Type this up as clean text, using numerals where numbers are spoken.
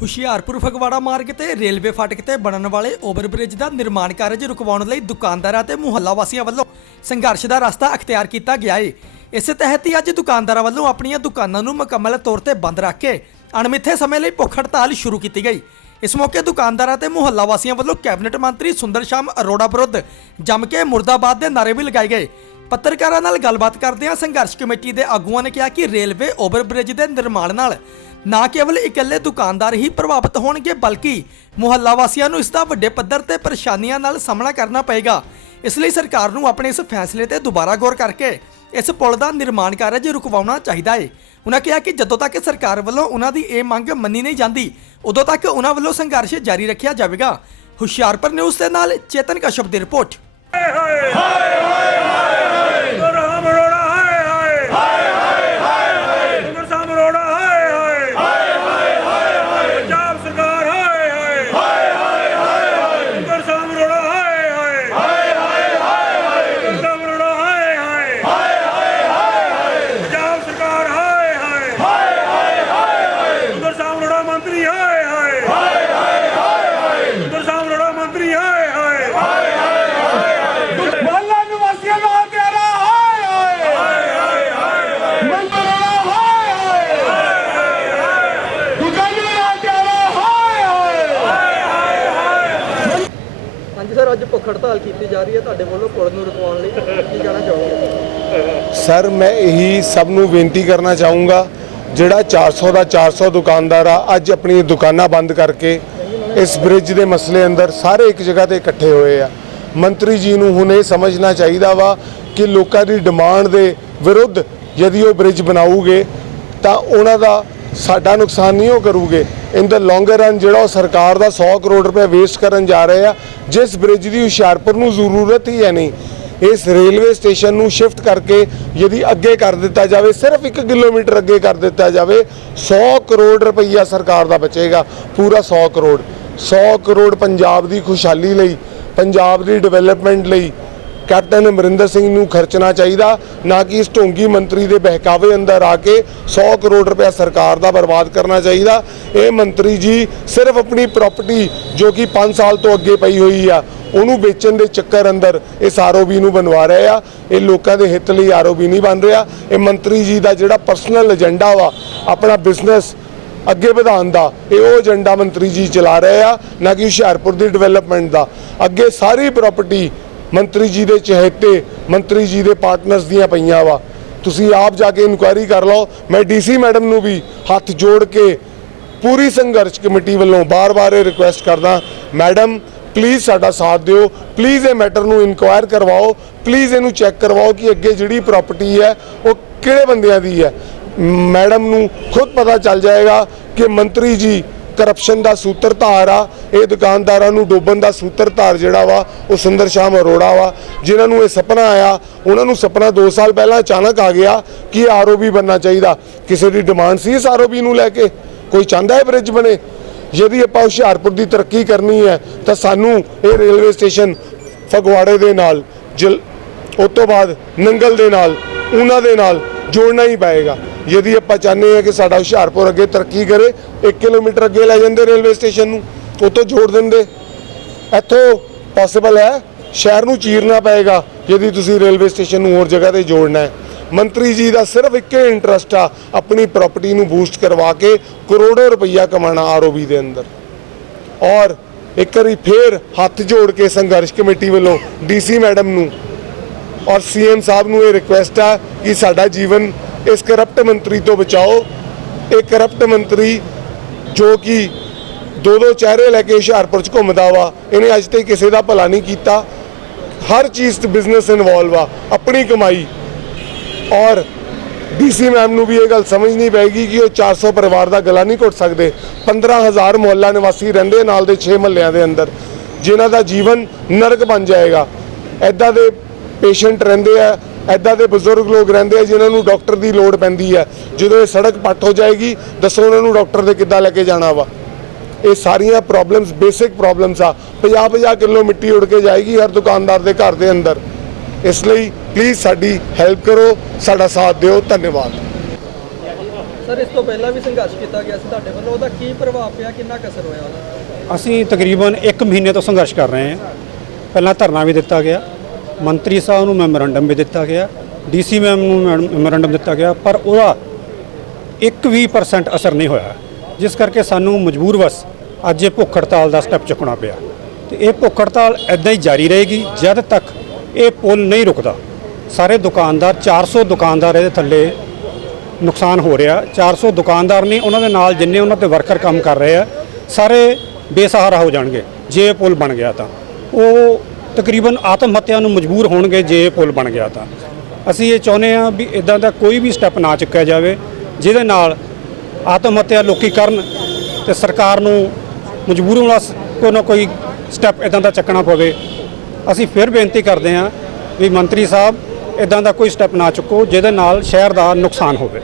ਹੁਸ਼ਿਆਰਪੁਰ ਫਗਵਾੜਾ ਮਾਰਗ ਤੇ ਰੇਲਵੇ ਫਾਟਕ ਤੇ ਬਣਨ ਵਾਲੇ ਓਵਰਬ੍ਰਿਜ ਦਾ ਨਿਰਮਾਣ ਕਾਰਜ ਰੁਕਵਾਉਣ ਲਈ ਦੁਕਾਨਦਾਰਾਂ ਤੇ ਮੁਹੱਲਾ ਵਾਸੀਆਂ ਵੱਲੋਂ ਸੰਘਰਸ਼ ਦਾ ਰਸਤਾ ਅਖਤਿਆਰ ਕੀਤਾ ਗਿਆ ਹੈ। ਇਸੇ ਤਹਿਤ ਹੀ ਅੱਜ ਦੁਕਾਨਦਾਰਾਂ ਵੱਲੋਂ ਆਪਣੀਆਂ ਦੁਕਾਨਾਂ ਨੂੰ ਮੁਕੰਮਲ ਤੌਰ ਤੇ ਬੰਦ ਰੱਖ ਕੇ ਅਣਮਿੱਥੇ ਸਮੇਂ ਲਈ ਭੁੱਖ ਹੜਤਾਲ ਸ਼ੁਰੂ ਕੀਤੀ ਗਈ। ਇਸ ਮੌਕੇ ਦੁਕਾਨਦਾਰਾਂ ਤੇ ਮੁਹੱਲਾ ਵਾਸੀਆਂ ਵੱਲੋਂ ਕੈਬਨਿਟ ਮੰਤਰੀ ਸੁੰਦਰ ਸ਼ਾਮ ਅਰੋੜਾ ਵਿਰੁੱਧ ਜੰਮ ਕੇ ਮੁਰਦਾਬਾਦ ਦੇ ਨਾਅਰੇ ਵੀ ਲਗਾਏ ਗਏ। ਪੱਤਰਕਾਰਾਂ ਨਾਲ ਗੱਲਬਾਤ ਕਰਦਿਆਂ ਸੰਘਰਸ਼ ਕਮੇਟੀ ਦੇ ਆਗੂਆਂ ਨੇ ਕਿਹਾ ਕਿ ਰੇਲਵੇ ਓਵਰਬ੍ਰਿਜ ਦੇ ਨਿਰਮਾਣ ਨਾਲ ਨਾ ਕੇਵਲ ਇਕੱਲੇ ਦੁਕਾਨਦਾਰ ਹੀ ਪ੍ਰਭਾਵਿਤ ਹੋਣਗੇ ਬਲਕਿ ਮੁਹੱਲਾ ਵਾਸੀਆਂ ਨੂੰ ਇਸ ਦਾ ਵੱਡੇ ਪੱਧਰ ਤੇ ਪਰੇਸ਼ਾਨੀਆਂ ਨਾਲ ਸਾਹਮਣਾ ਕਰਨਾ ਪਏਗਾ। ਇਸ ਲਈ ਸਰਕਾਰ ਨੂੰ ਆਪਣੇ ਇਸ ਫੈਸਲੇ ਤੇ ਦੁਬਾਰਾ ਗੌਰ ਕਰਕੇ ਇਸ ਪੁਲ ਦਾ ਨਿਰਮਾਣ ਕਾਰਜ ਰੁਕਵਾਉਣਾ ਚਾਹੀਦਾ ਹੈ। ਉਹਨਾਂ ਕਿਹਾ ਕਿ ਜਦੋਂ ਤੱਕ ਸਰਕਾਰ ਵੱਲੋਂ ਉਹਨਾਂ ਦੀ ਇਹ ਮੰਗ ਮੰਨੀ ਨਹੀਂ ਜਾਂਦੀ ਉਦੋਂ ਤੱਕ ਉਹਨਾਂ ਵੱਲੋਂ ਸੰਘਰਸ਼ ਜਾਰੀ ਰੱਖਿਆ ਜਾਵੇਗਾ। ਹੁਸ਼ਿਆਰਪੁਰ ਨਿਊਜ਼ ਦੇ ਨਾਲ ਚੇਤਨ ਕਸ਼ਪ ਦੀ ਰਿਪੋਰਟ। सर अज भुख हड़ताल की जा रही है तुहाडे वल्लों पुल नूं रुकवाउण लई की कहना चाहोगे? सर मैं यही सब नूं बेनती करना चाहूँगा जिहड़ा 400 का 400 दुकानदार अज अपनी दुकानां बंद करके इस ब्रिज के मसले अंदर सारे एक जगह ते इकट्ठे होए आ। मंत्री जी नूं हुण ये समझना चाहिए वा कि लोकां दी डिमांड दे विरुद्ध यदि वो ब्रिज बनाऊगे तो उन्हां दा साडा नुकसान नहीं हो करूगे। इन द लॉन्गर रन जो सरकार का 100 करोड़ रुपया वेस्ट करन जा रहे हैं जिस ब्रिज की हुशियारपुर नूं जरूरत ही है नहीं। इस रेलवे स्टेशन नूं शिफ्ट करके यदि अगे कर दिता जाए सिर्फ 1 किलोमीटर अगे कर दिता जाए 100 करोड़ रुपया सरकार का बचेगा। पूरा 100 करोड़ पंजाब की खुशहाली लई पंजाब की डिवेलपमेंट लई कैप्टन अमरिंदर सिंह नूं खर्चना चाहिए ना कि इस ढोंगी मंत्री के बहकावे अंदर आके 100 करोड़ रुपया सरकार का बर्बाद करना चाहिए। ये मंत्री जी सिर्फ अपनी प्रॉपर्टी जो कि 5 साल तो अगे पई हुई है उन्होंने बेचण के चक्कर अंदर इस आरओबी नूं बनवा रहे आ। ये लोगों के हित लई आरओबी नहीं बन रहा। ये मंत्री जी का जिहड़ा पर्सनल एजेंडा वा अपना बिजनेस अगे ਵਧਾਉਣ ਦਾ ਇਹ एजेंडा मंत्री जी चला रहे आ ना कि हुशियारपुर की डिवेलपमेंट का। अगे सारी प्रॉपर्टी मंत्री जी के चहेते मंत्री जी के पार्टनर्स दियां पईयां वा। तुसीं आप जाके इनक्वायरी कर लो। मैं डीसी मैडम नूं भी हथ जोड़ के पूरी संघर्ष कमेटी वालों बार बार रिक्वेस्ट करदा मैडम प्लीज़ साडा साथ दिओ, प्लीज़ ये मैटर नूं इनक्वायर करवाओ, प्लीज़ इनू चैक करवाओ कि अगे जिहड़ी प्रॉपर्टी है वो किहड़े बंदियां दी है। मैडम नूं खुद पता चल जाएगा कि मंत्री जी करप्शन का सूत्रधार आ। ये दुकानदारां नूं डोबण का सूत्रधार जिहड़ा वा वो सुंदर श्याम अरोड़ा वा। जिन्हां नूं ये सपना आया उन्हां नूं सपना 2 साल पहला अचानक आ गया कि आरओबी बनना चाहिए। किसी की डिमांड सी इस आरओबी नूं लैके कोई चाहता है ब्रिज बने। यदि आपां हुशियारपुर की तरक्की करनी है तो सानूं ये रेलवे स्टेशन फगवाड़े दे नाल उस तो बाद नंगल दे नाल उन्हां दे नाल जोड़ना ही पाएगा। यदि आप चाहते हैं कि साडा हुशियारपुर अगे तरक्की करे 1 किलोमीटर अगे लै जांदे रेलवे स्टेशन नूं उतों जोड़ देंदे। इत्थों पॉसिबल है शहर नूं चीरना पएगा यदि तुसीं रेलवे स्टेशन नूं होर जगह ते जोड़ना है। मंत्री जी का सिर्फ एक इंटरस्ट आ अपनी प्रॉपर्टी नूं बूस्ट करवा के करोड़ों रुपया कमाना आरओबी दे अंदर। और एक बारी फिर हथ जोड़ के संघर्ष कमेटी वालों डीसी मैडम नूं और सीएम साहब नूं ये रिक्वेस्ट है कि साडा जीवन इस करप्ट मंत्री तो बचाओ। एक करप्ट मंत्री जो कि 2 चेहरे लैके हुशियारपुर च घूमदा वा इन्हें अज तक किसी का भला नहीं किया। हर चीज़ बिजनेस इनवॉल्व आ अपनी कमाई। और डीसी मैम नूं भी ये गल समझनी पेगी कि वो 400 परिवार का गला नहीं घुट सकते। 15,000 मुहल्ला निवासी रहिंदे नाल दे 6 महल्लियां दे अंदर जिन्हां दा जीवन नरक बन जाएगा। ऐदां दे पेशेंट रहिंदे आ ऐदा दे बजुर्ग लोग रहिंदे जिन्हां नूं डॉक्टर की लोड़ पैंदी है। जो ये सड़क पट हो जाएगी दसो उन्होंने डॉक्टर दे किद्दां लैके जाना वा। ये सारियां प्रॉब्लम्स बेसिक प्रॉब्लम्स आ। 50-50 किलो मिट्टी उड़ के जाएगी हर दुकानदार के घर के अंदर। इसलिए प्लीज़ साडी हेल्प करो साडा साथ दिओ। धन्यवाद। ਸਰ ਇਸ ਤੋਂ ਪਹਿਲਾਂ ਵੀ ਸੰਘਰਸ਼ ਕੀਤਾ ਗਿਆ ਸੀ ਤੁਹਾਡੇ ਵੱਲੋਂ, ਉਹਦਾ ਕੀ ਪ੍ਰਭਾਵ ਪਿਆ, ਕਿੰਨਾ ਕੁ ਅਸਰ ਹੋਇਆ ਉਹਦਾ? ਅਸੀਂ ਤਕਰੀਬਨ 1 ਮਹੀਨੇ ਤੋਂ ਸੰਘਰਸ਼ ਕਰ ਰਹੇ ਹਾਂ। ਪਹਿਲਾਂ ਧਰਨਾ ਵੀ ਦਿੱਤਾ ਗਿਆ, ਮੰਤਰੀ ਸਾਹਿਬ ਨੂੰ ਮੈਮੋਰੰਡਮ ਵੀ ਦਿੱਤਾ ਗਿਆ, ਡੀਸੀ ਮੈਮ ਨੂੰ ਮੈਮੋਰੰਡਮ ਦਿੱਤਾ ਗਿਆ, ਪਰ ਉਹਦਾ 1% ਅਸਰ ਨਹੀਂ ਹੋਇਆ, ਜਿਸ ਕਰਕੇ ਸਾਨੂੰ ਮਜਬੂਰਵਸ ਅੱਜ ਇਹ ਭੁੱਖ ਹੜਤਾਲ ਦਾ ਸਟੈਪ ਚੁੱਕਣਾ ਪਿਆ। ਤੇ ਇਹ ਭੁੱਖ ਹੜਤਾਲ ਇੱਦਾਂ ਹੀ ਜਾਰੀ ਰਹੇਗੀ ਜਦ ਤੱਕ ਇਹ ਪੁਲ ਨਹੀਂ ਰੁਕਦਾ। ਸਾਰੇ ਦੁਕਾਨਦਾਰ 400 ਦੁਕਾਨਦਾਰ ਇਹਦੇ ਥੱਲੇ ਨੁਕਸਾਨ ਹੋ ਰਿਹਾ। 400 ਦੁਕਾਨਦਾਰ ਨਹੀਂ, ਉਹਨਾਂ ਦੇ ਨਾਲ ਜਿੰਨੇ ਉਹਨਾਂ ਤੇ ਵਰਕਰ ਕੰਮ ਕਰ ਰਹੇ ਆ ਸਾਰੇ ਬੇਸਹਾਰਾ ਹੋ ਜਾਣਗੇ ਜੇ ਇਹ ਪੁਲ ਬਣ ਗਿਆ ਤਾਂ। ਉਹ ਤਕਰੀਬਨ ਆਤਮ ਹੱਤਿਆ ਨੂੰ ਮਜਬੂਰ ਹੋਣਗੇ ਜੇ ਇਹ ਪੁਲ ਬਣ ਗਿਆ ਤਾਂ। ਅਸੀਂ ਇਹ ਚਾਹੁੰਦੇ ਹਾਂ ਵੀ ਇਦਾਂ ਦਾ ਕੋਈ ਵੀ ਸਟੈਪ ਨਾ ਚੁੱਕਿਆ ਜਾਵੇ ਜਿਹਦੇ ਨਾਲ ਆਤਮ ਹੱਤਿਆ ਲੋਕੀ ਕਰਨ ਤੇ ਸਰਕਾਰ ਨੂੰ ਮਜਬੂਰਨ ਕੋਈ ਨਾ ਕੋਈ ਸਟੈਪ ਇਦਾਂ ਦਾ ਚੱਕਣਾ ਪਵੇ। ਅਸੀਂ ਫਿਰ ਬੇਨਤੀ ਕਰਦੇ ਹਾਂ ਵੀ ਮੰਤਰੀ ਸਾਹਿਬ ਇਦਾਂ ਦਾ ਕੋਈ ਸਟੈਪ ਨਾ ਚੁੱਕੋ ਜਿਹਦੇ ਨਾਲ ਸ਼ਹਿਰ ਦਾ ਨੁਕਸਾਨ ਹੋਵੇ।